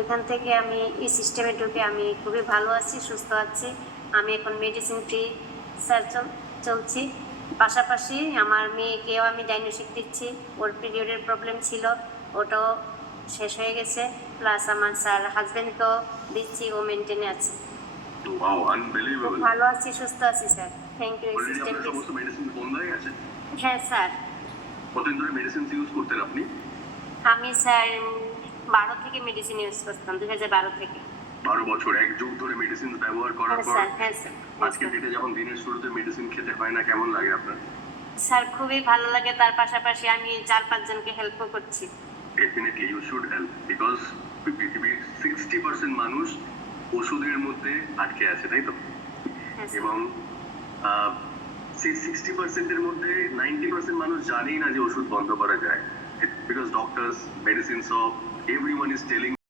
ওইখান থেকে আমি এই সিস্টেমে ঢুকে আমি খুবই ভালো আছি, সুস্থ আছি। আমি এখন মেডিসিন ফ্রি স্যার চলছি। পাশাপাশি আমার মেয়েকেও আমি ডাইনোসিক দিচ্ছি। ওর পিরিয়ডের প্রবলেম ছিল, ওটাও শেষ হয়ে গেছে। প্লাস আমার স্যার হাজব্যান্ডকেও দিচ্ছি, ও মেনটেনে আছে। Wow, unbelievable. ভালো আছি, সুস্থ আছি স্যার। Thank you. অলরেডি আপনার সমস্ত মেডিসিন বন্ধ হয়ে গেছে? হ্যাঁ স্যার। কতদিন ধরে মেডিসিন ইউজ করতেন আপনি? আমি স্যার 12 থেকে মেডিসিন ইউজ করতাম, 2012 থেকে। 12 বছর, এক যুগ ধরে মেডিসিন ব্যবহার করার হ্যাঁ পর স্যার, হ্যাঁ স্যার, আজকে ডেটে যখন দিনের শুরুতে মেডিসিন খেতে হয় না, কেমন লাগে আপনার? স্যার খুবই ভালো লাগে। তার পাশাপাশি আমি 4-5 জনকে হেল্পও করছি। Definitely you should help, because পৃথিবীর 60% মানুষ ওষুধের মধ্যে আটকে আছে, তাই তো? হ্যাঁ স্যার। এবং সেই 60%-এর মধ্যে 90% মানুষ জানেই না যে ওষুধ বন্ধ করা যায়, because doctors, medicine shop, everyone is telling